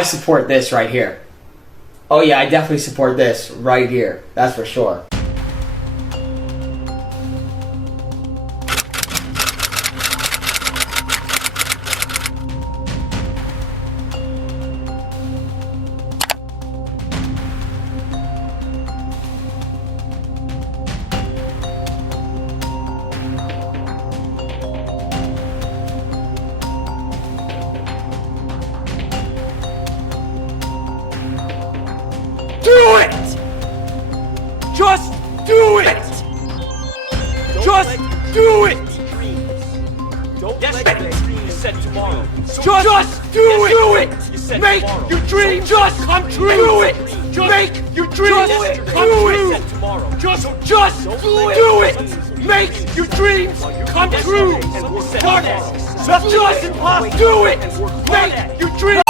I support this right here. Oh yeah, I definitely support this right here. That's for sure. Do it! Just do it! Just do it! Yesterday, you said tomorrow. Just do it! You said make tomorrow. Your dream just come true! Do it! Make your dream come true! Just do it! Make your dreams come true! Just do it! Make your dreams